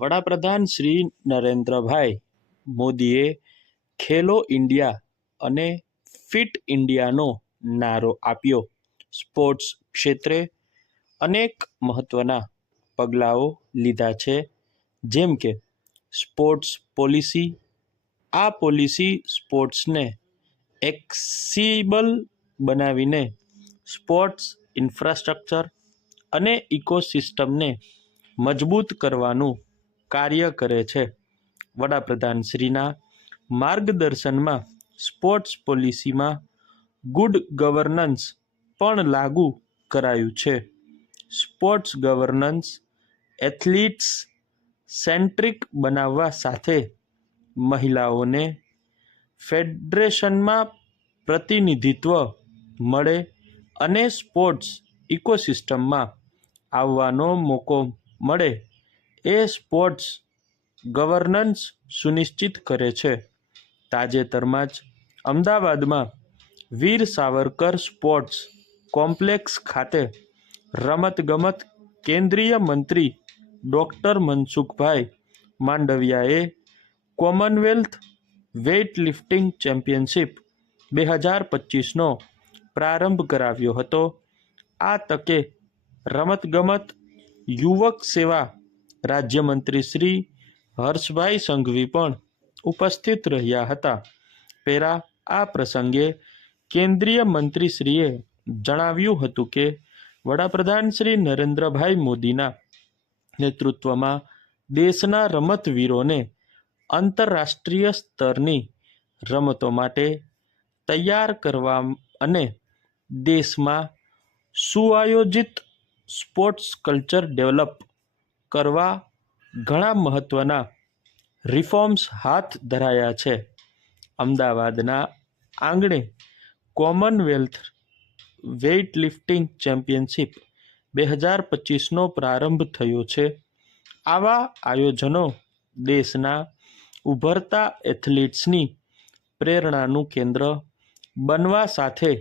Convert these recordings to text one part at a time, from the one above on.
વડાપ્રધાન શ્રી નરેન્દ્રભાઈ મોદીએ ખેલો ઇન્ડિયા અને ફિટ ઇન્ડિયાનો નારો આપ્યો. સ્પોર્ટ્સ ક્ષેત્રે અનેક મહત્વના પગલાઓ લીધા છે, જેમ કે સ્પોર્ટ્સ પોલિસી. આ પોલિસી સ્પોર્ટ્સને એક્સેસિબલ બનાવીને સ્પોર્ટ્સ ઇન્ફ્રાસ્ટ્રક્ચર અને ઇકોસિસ્ટમને મજબૂત કરવાનું કાર્ય કરે છે. વડાપ્રધાનશ્રીના માર્ગદર્શનમાં સ્પોર્ટ્સ પોલિસીમાં ગુડ ગવર્નન્સ પણ લાગુ કરાયું છે. સ્પોર્ટ્સ ગવર્નન્સ એથ્લીટ્સ સેન્ટ્રિક બનાવવા સાથે મહિલાઓને ફેડરેશનમાં પ્રતિનિધિત્વ મળે અને સ્પોર્ટ્સ ઇકોસિસ્ટમમાં આવવાનો મોકો મળે એ સ્પોર્ટ્સ ગવર્નન્સ સુનિશ્ચિત કરે છે. તાજેતરમાં જ અમદાવાદમાં વીર સાવરકર સ્પોર્ટ્સ કોમ્પ્લેક્સ ખાતે રમતગમત કેન્દ્રીય મંત્રી ડૉક્ટર મનસુખભાઈ માંડવિયાએ કોમનવેલ્થ વેઇટલિફ્ટિંગ ચેમ્પિયનશિપ 2025નો પ્રારંભ કરાવ્યો હતો. આ તકે રમતગમત યુવક સેવા રાજ્યમંત્રી શ્રી હર્ષભાઈ સંઘવી પણ ઉપસ્થિત રહ્યા હતા. આ પ્રસંગે કેન્દ્રીય મંત્રીશ્રીએ જણાવ્યું હતું કે વડાપ્રધાન શ્રી નરેન્દ્રભાઈ મોદીના નેતૃત્વમાં દેશના રમતવીરોને આંતરરાષ્ટ્રીય સ્તરની રમતો માટે તૈયાર કરવા અને દેશમાં સુઆયોજિત સ્પોર્ટ્સ કલ્ચર ડેવલપ કરવા ઘણા મહત્વના રિફોર્મ્સ હાથ ધરાયા છે. અમદાવાદના આંગણે કોમનવેલ્થ વેઇટલિફ્ટિંગ ચેમ્પિયનશિપ 2025નો પ્રારંભ થયો છે. આવા આયોજનો દેશના ઉભરતા એથ્લીટ્સની પ્રેરણાનું કેન્દ્ર બનવા સાથે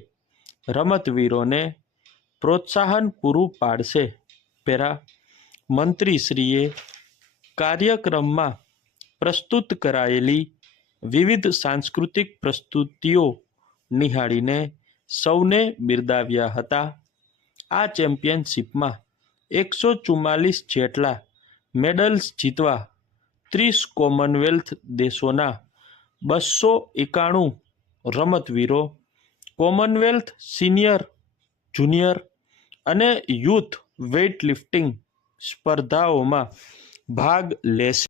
રમતવીરોને પ્રોત્સાહન પૂરું પાડશે. મંત્રીશ્રીએ કાર્યક્રમમાં પ્રસ્તુત કરાયેલી વિવિધ સાંસ્કૃતિક પ્રસ્તુતિઓ નિહાળીને સૌને બિરદાવ્યા હતા. આ ચેમ્પિયનશિપમાં 144 જેટલા મેડલ્સ જીતવા 30 કોમનવેલ્થ દેશોના 291 રમતવીરો કોમનવેલ્થ સિનિયર, જુનિયર અને યુથ વેઇટલિફ્ટિંગ સ્પર્ધાઓમાં ભાગ લેશે.